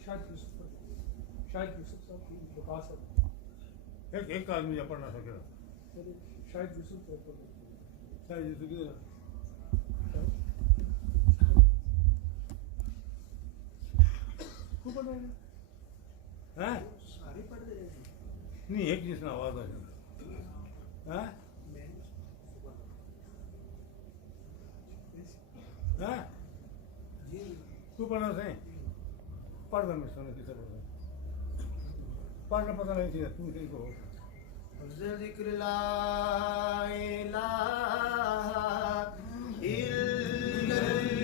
शायद यूसुफ साहब की बता सकते एक आदमी जा पढ़ ना सकेगा शायद यूसुफ साहब शायद यूसुफ किधर खूब पढ़ रहे हैं हैं सारे पढ़ रहे हैं नहीं एक जिसने आवाज आ जाए हैं हैं जी तू पढ़ना सही पढ़ रहा मैं सुनो किसे पढ़ रहा पढ़ना पता नहीं थी तुम कहीं को ज़िक्र ला इलाहा इल्लल्लाह